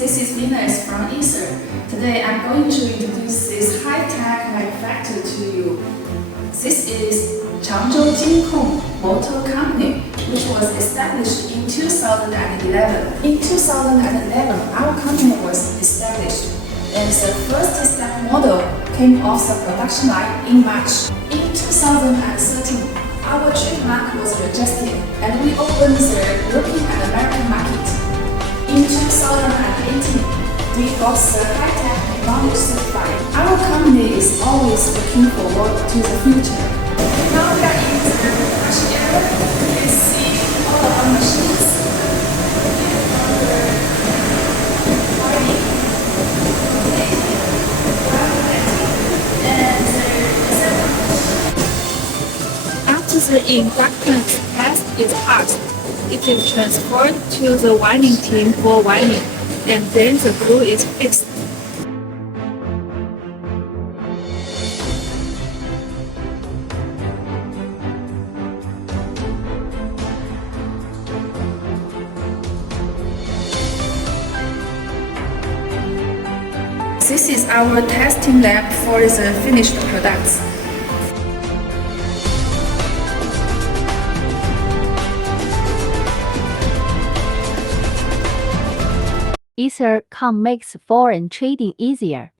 this is Venus from Ether. Today I'm going to introduce this high-tech manufacturer to you. This is CHANGZHOU JKONGMOTOR Company, which was established in 2011. In 2011, our company was established, and the first step model came off the production line in March. In 2013, our trademark was registered, and we opened the European and American market. In 2018, we got the high-tech technology certified. Our company is always looking forward to the future. Now we are in the production area. You can see all of our machines. After the inductance test is passed, it is transferred to the winding team for winding, and then the glue is fixed. This is our testing lab for the finished products. Ether.com makes foreign trading easier.